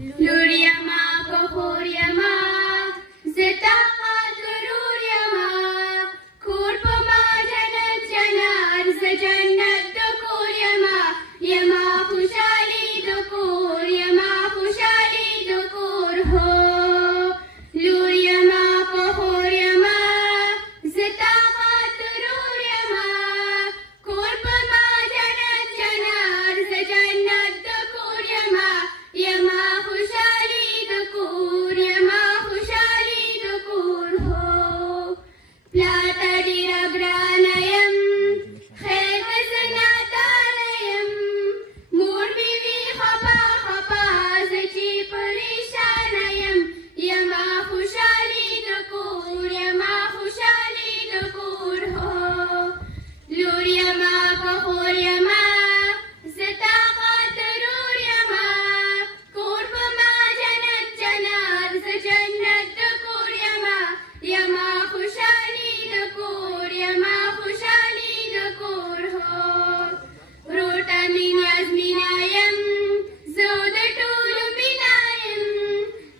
لور یما که خور یما زه طاقت غرور یما کور په ما جنت جنت زه جنت د کور یما یما خوشحالي د کور یما خوشحالي د کور هو لور یما که خور یما زه طاقت غرور یما کور په ما جنت جنت زه جنت د کور یما یما خوشحالي د کور یما خوشحالي د کور هو پلار ته ډېره ګرانه یم خیر ته زه نادانه یم مور مې وي خفه خفه زه چې پریشانه یم یما خوشحالي د کور یما خوشحالي د کور هو لور یما که خور یما زه طاقت غرور یما کور په ما جنت جنت زه جنت د کور یما یما خوشحالي د کور یما خوشحالي د کور هو ورور ته مې نیاز مینا یم زه د ټولو مینا یم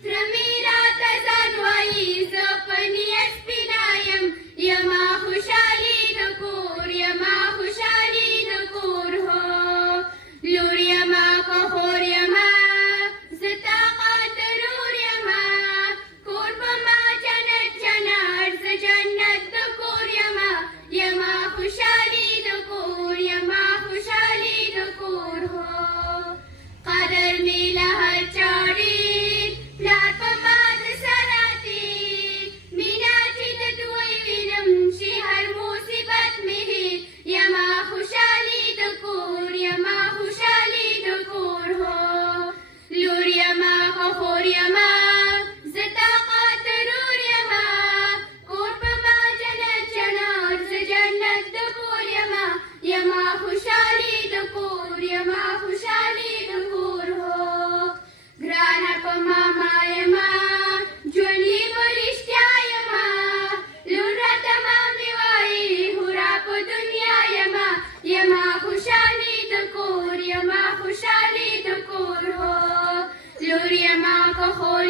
تره مې راته ځان وایي زه په نیت سپینا یم یما خوشحالي د کور یما خوشحالي د کور هو لور یما که خور یما زه طاقت غرور یما کور په ما جنت جنت زه جنت د کور یما یما خوشحالي د کور یما خوشحالي د کور هو قدر مې له هر چا ډېر پلار په ما درسره تېر مینا چې د دوی وینم شي هر مصیبت مې هېر یما خوشحالي د کور یما خوشحالي د کور هو لور یما که خور یما زه طاقت غرور یما کور په ما جنت جنت زه جنت د کور یما یما خوشحالي د کور یما خوشحالي د کور هو ګرانه په ماما یما ژوند یې په رښتیا یما لور راته مامې وایي هورا په دنیا یما یما خوشحالي د کور یما خوشحالي د کور هو لور یما که خور